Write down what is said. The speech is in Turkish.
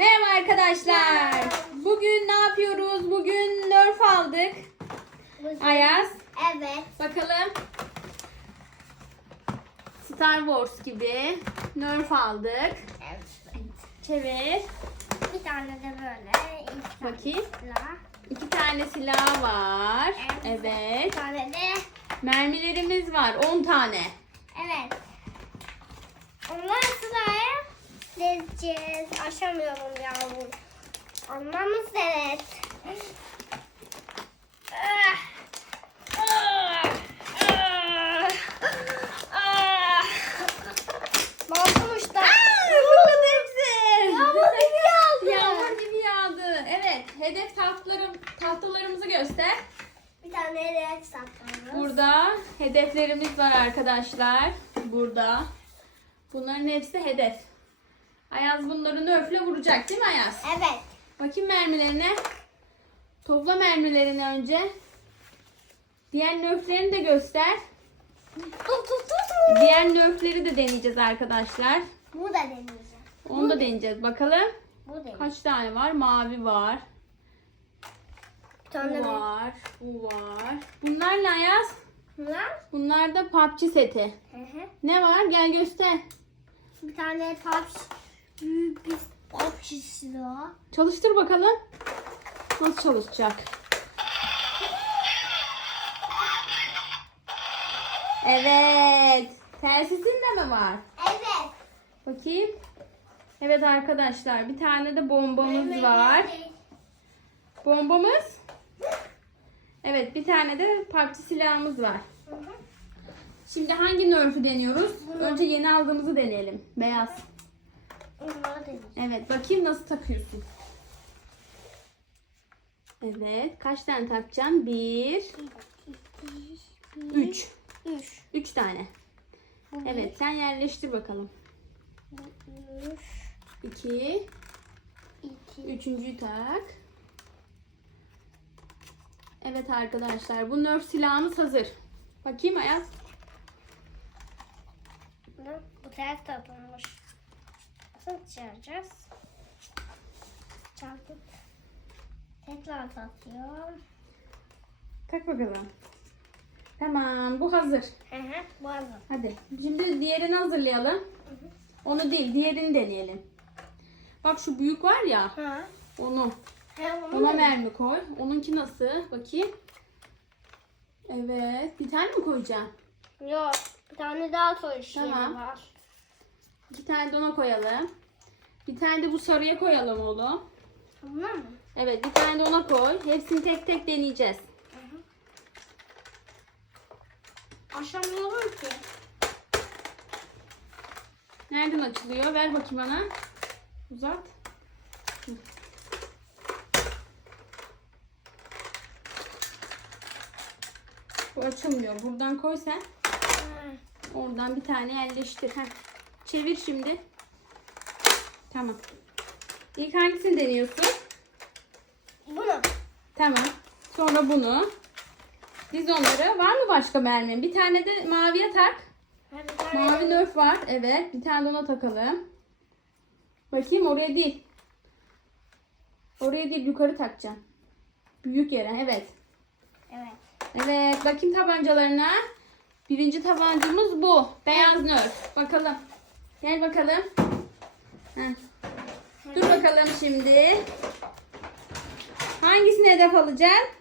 Merhaba arkadaşlar. Bugün ne yapıyoruz? Bugün Nerf aldık. Ayaz. Evet. Bakalım. Star Wars gibi Nerf aldık. Evet. Çevir. Bir tane de böyle. iki Bakayım. silah. İki tane silah var. Evet. Bir Evet. tane de. Mermilerimiz var. 10 tane. Evet. Sıraya dizeceğiz. Aşamıyorum yavrum. Anlamız evet. Balkon uçtu. Fırladı hepsi. Yağmur gibi yağdı. Yağmur gibi yağdı. Evet. Hedef tahtalarım, tahtalarımızı göster. Bir tane de saklıyoruz. Burada hedeflerimiz var arkadaşlar. Burada. Bunların hepsi hedef. Ayaz bunları nörfle vuracak değil mi Ayaz? Evet. Bakayım mermilerine. Topla mermilerini önce. Diğer nörflerini de göster. Tut tut tut. Diğer nörfleri de deneyeceğiz arkadaşlar. Bu da deneyeceğim. Onu da deneyeceğiz. Bakalım Bu deneyeceğim. kaç tane var? Mavi var. Bu de. var. Bu var. Bunlar ne Ayaz? Bunlar. Bunlar da PUBG seti. Hı hı. Ne var? Gel göster. Bir tane PUBG. Büyük bir PUBG silahı. Çalıştır bakalım. Nasıl çalışacak? Evet. Telsizin de mi var? Evet. Bakayım. Evet arkadaşlar bir tane de bombamız var. Bombamız. Evet bir tane de PUBG silahımız var. Şimdi hangi nerf'ü deniyoruz? Önce yeni aldığımızı deneyelim. Beyaz. Evet bakayım nasıl takıyorsun. Evet kaç tane takacaksın? Bir, üç. Üç. Üç tane. Evet sen yerleştir bakalım. Üç. İki. Üçüncüyü tak. Evet arkadaşlar bu nerf silahımız hazır. Bakayım Ayaz. Bu, bu ters takılmış. Nasıl çıkaracağız? Çarpıp tekrar takıyorum. Tak bakalım. Tamam bu hazır. Hı hı. Bu hazır. Hadi şimdi diğerini hazırlayalım. Onu değil diğerini deneyelim. Bak şu büyük var ya Ha. onu. He, bunu Ona mermi koy. Onunki nasıl? Bakayım. Evet. Bir tane mi koyacağım? Yok. Bir tane daha soru şeyi Tamam. var. İki tane de ona koyalım. Bir tane de bu sarıya koyalım oğlum. Bunlar mı? Evet bir tane de ona koy. Hepsini tek tek deneyeceğiz. Aşamıyorum ki. Nereden açılıyor? Ver bakayım bana. Uzat. Hı. Bu açılmıyor. Buradan koy sen. Oradan bir tane yerleştir. Heh. Çevir şimdi. Tamam. İlk hangisini deniyorsun? Bunu. Tamam. Sonra bunu. Diz onları. Var mı başka mermin? Bir tane de maviye tak. Ha, bir tane Mavi nörf var. Evet. Bir tane de ona takalım. Bakayım oraya değil. Oraya değil yukarı takacağım. Büyük yere. Evet. Evet. Evet. Bakayım tabancalarına. Birinci tabancamız bu. Beyaz nörf. Bakalım. Gel bakalım. Heh. Dur bakalım şimdi. Hangisini hedef alacaksın?